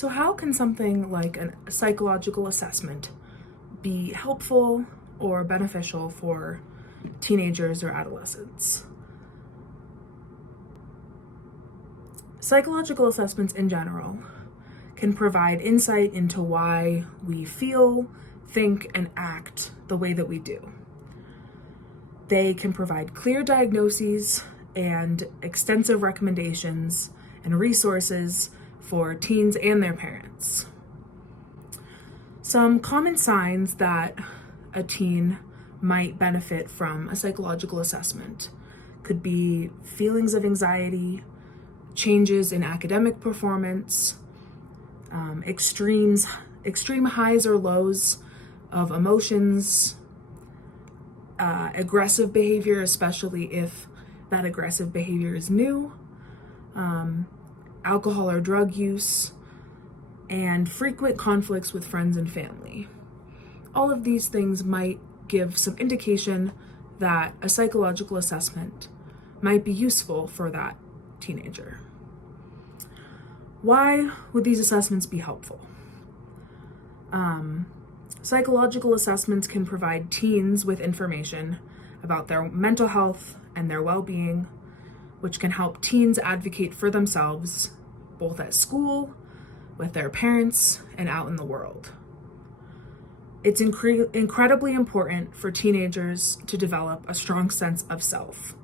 So how can something like a psychological assessment be helpful or beneficial for teenagers or adolescents? Psychological assessments in general can provide insight into why we feel, think, and act the way that we do. They can provide clear diagnoses and extensive recommendations and resources for teens and their parents. Some common signs that a teen might benefit from a psychological assessment could be feelings of anxiety, changes in academic performance, extreme highs or lows of emotions, aggressive behavior, especially if that aggressive behavior is new, alcohol or drug use, and frequent conflicts with friends and family. All of these things might give some indication that a psychological assessment might be useful for that teenager. Why would these assessments be helpful? Psychological assessments can provide teens with information about their mental health and their well-being, which can help teens advocate for themselves, both at school, with their parents, and out in the world. It's incredibly important for teenagers to develop a strong sense of self.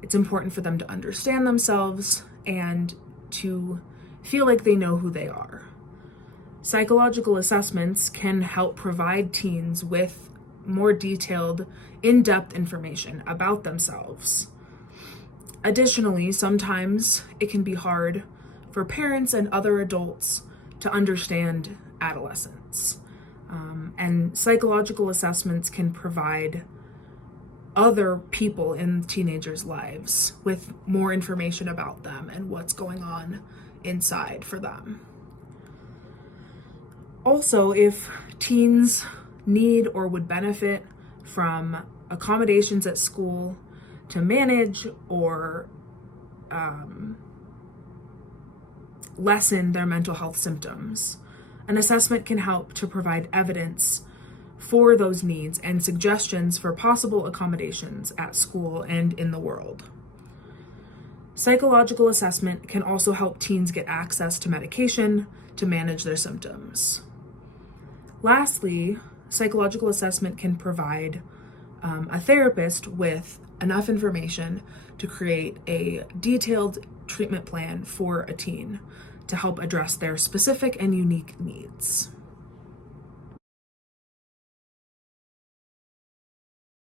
It's important for them to understand themselves and to feel like they know who they are. Psychological assessments can help provide teens with more detailed, in-depth information about themselves. Additionally, sometimes it can be hard for parents and other adults to understand adolescents. And psychological assessments can provide other people in teenagers' lives with more information about them and what's going on inside for them. Also, if teens need or would benefit from accommodations at school to manage or lessen their mental health symptoms, an assessment can help to provide evidence for those needs and suggestions for possible accommodations at school and in the world. Psychological assessment can also help teens get access to medication to manage their symptoms. Lastly, psychological assessment can provide a therapist with enough information to create a detailed treatment plan for a teen to help address their specific and unique needs.